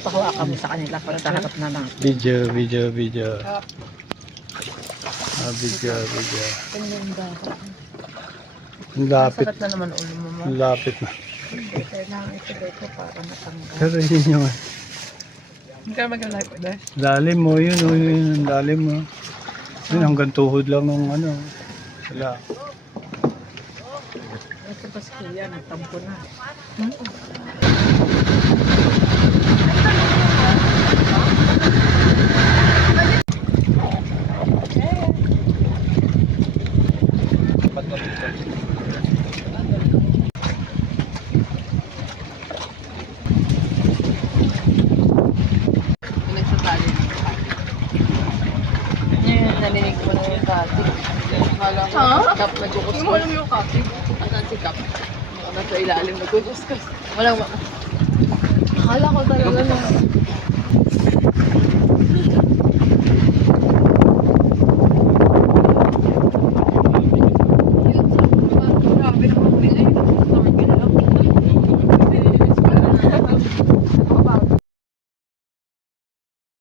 Pahawakan mo sa kanila para taharap na lang. Video. Video. Video. Ganyan ba? Ang lapit. Sakit na naman ulo mo mo. Ang lapit na. Hindi, kailangan ito dito para matanggal. Pero yun yung Hindi ka mag-live ko dahil. lalim mo yun. Oh, yun ang lalim mo. Yun hanggang tuhod lang ng ano. Wala. Ito ba si Kuya, nagtampo na. Narinig ko na yung kati. Akala ko, Kap nagkukuskus. Hindi mo alam yung kati. Asan si Kap? Nasa ilalim nagkukuskus. Walang Akala ko talaga na